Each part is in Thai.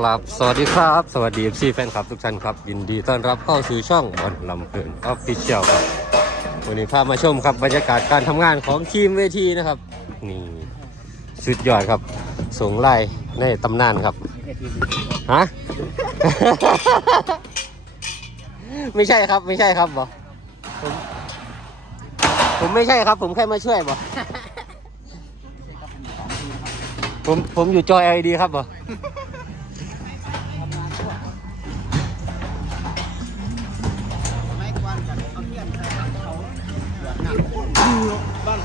กราบสวัสดีครับ สวัสดีซีแฟนคลับทุกท่านครับ ยินดีต้อนรับเข้าสู่ช่องบอลลำเพลินออฟฟิเชียลครับวันนี้พามาชมครับบรรยากาศการทำงานของทีมเวทีนะครับ นี่สุดยอดครับส่งไล่ในตำนานครับฮะ ไม่ใช่ครับไม่ใช่ครับบอผมผมไม่ใช่ครับ ผมแค่มาช่วยบอผมผมอยู่จอ LED ครับบอ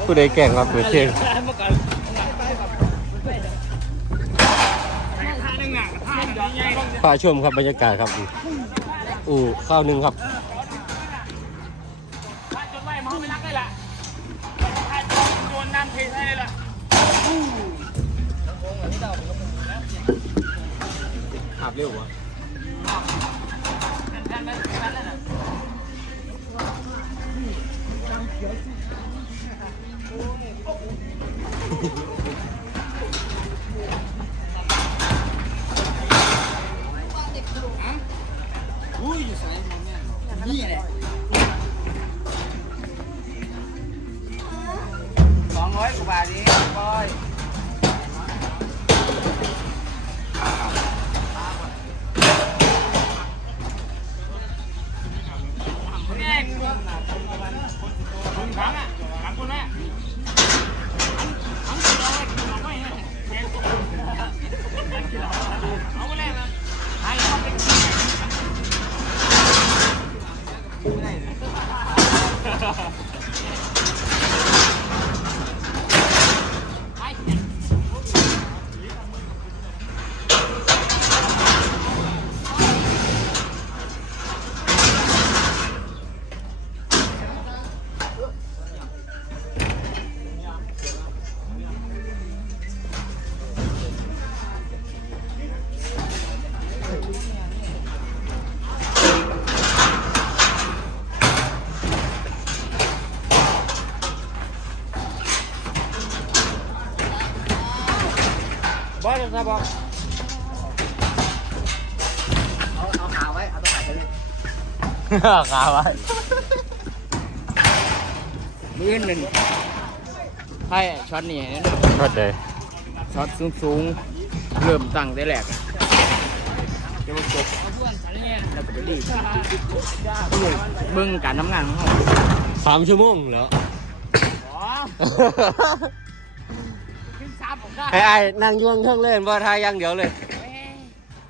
ผู้ใดแก่งครับเปิดเพลงพาชมครับบรรยากาศครับอู่ข้าวหนึ่งครับจนไม่มอง ไม่รักเลยล่ะโยนน้ำเทใส่เลยล่ะ บอยจะบอกขาไว้มือหนึ่งใช่ช็อตนี่เนี่ยก็ได้ช็อตสูงสูงๆเริ่มตั้งได้แหลกอะจะมาจบแล้วก็ไปรีบเบิ่งการทำงานของเขาสามชั่วโมงเหรอ อ๋อขึ้นซับผมได้ไอ้ไอ้นั่งย่วงเครื่องเล่นบ่ทายอย่างเดียวเลย เอ้ย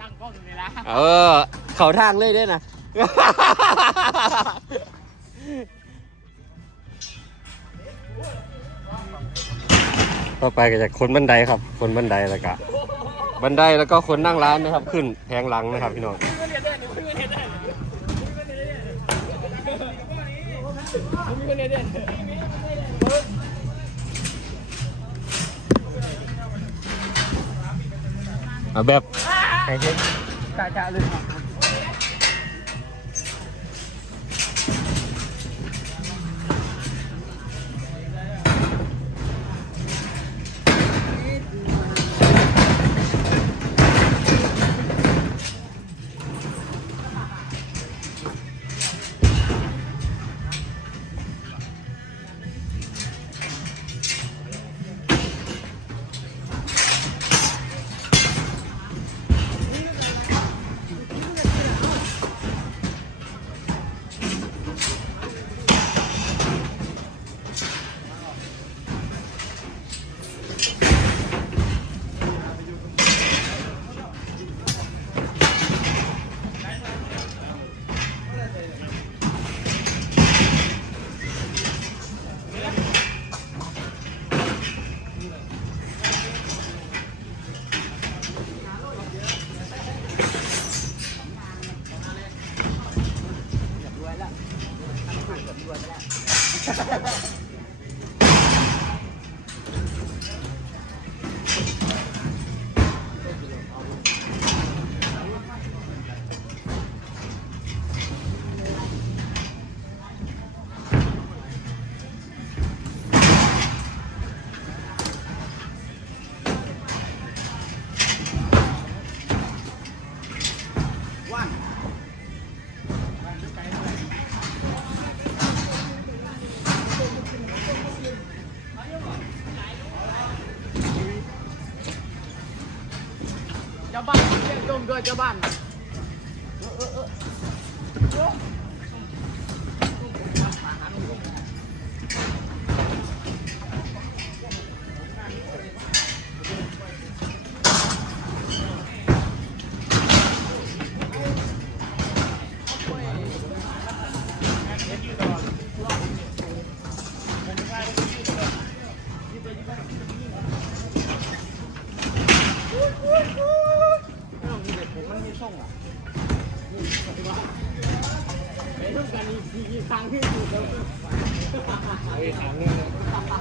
ตั้งกล้องอยู่นี่ละเออ เขาทางเลยด้วยนะ ต่อไปก็จะคนบันไดครับ คนบันไดแล้วก็บันไดแล้วก็คนนั่งร้านนะครับ ขึ้นแพงหลังนะครับพี่น้อง แบบให้เห็ เจ้าบ้านเรียกโยมด้วยเจ้าบ้านเออเออเออ ครั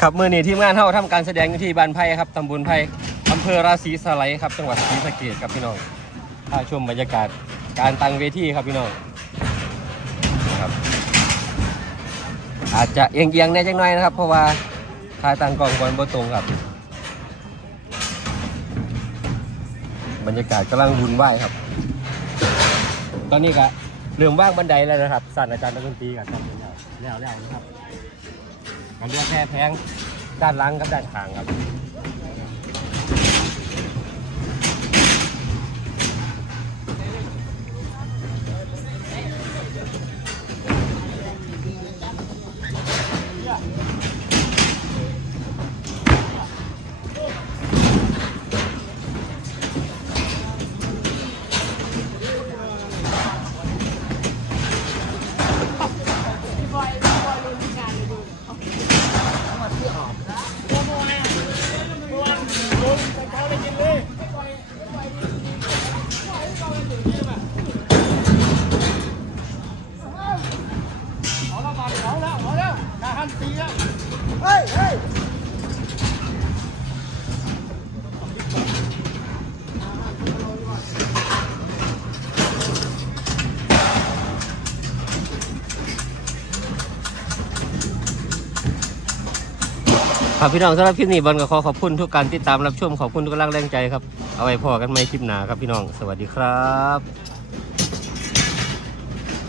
ครับเมื่อนี้ทีมงานเท่าทำการแสดงอยู่ที่บ้านไผ่ครับตำบลไผ่อำเภอราศีสไลครับจังหวัดศรีสะเกษครับพี่น้องพาชมบรรยากาศการตั้งเวทีครับพี่น้องครับอาจจะเอียงๆแน่จังหน่อยนะครับ เพราะว่าทายตั้งกล้องบอลบ่ตรงครับ บรรยากาศกำลังวุ่นวายครับ ตอนนี้ก็เริ่มว่างบันไดแล้วนะครับสั่นอาจารย์นักดนตรีกันแล้วแล้วนะครับ กันเลือกแค่แพงด้านหลังกับด้านข้างครับ ครับพี่น้องสำหรับคลิปนี้บอลก็ขอขอบคุณทุกการติดตามรับชมขอบคุณทุกกำลังแรงใจครับ เอาไว้พอกันใหม่คลิปหน้าครับพี่น้อง สวัสดีครับ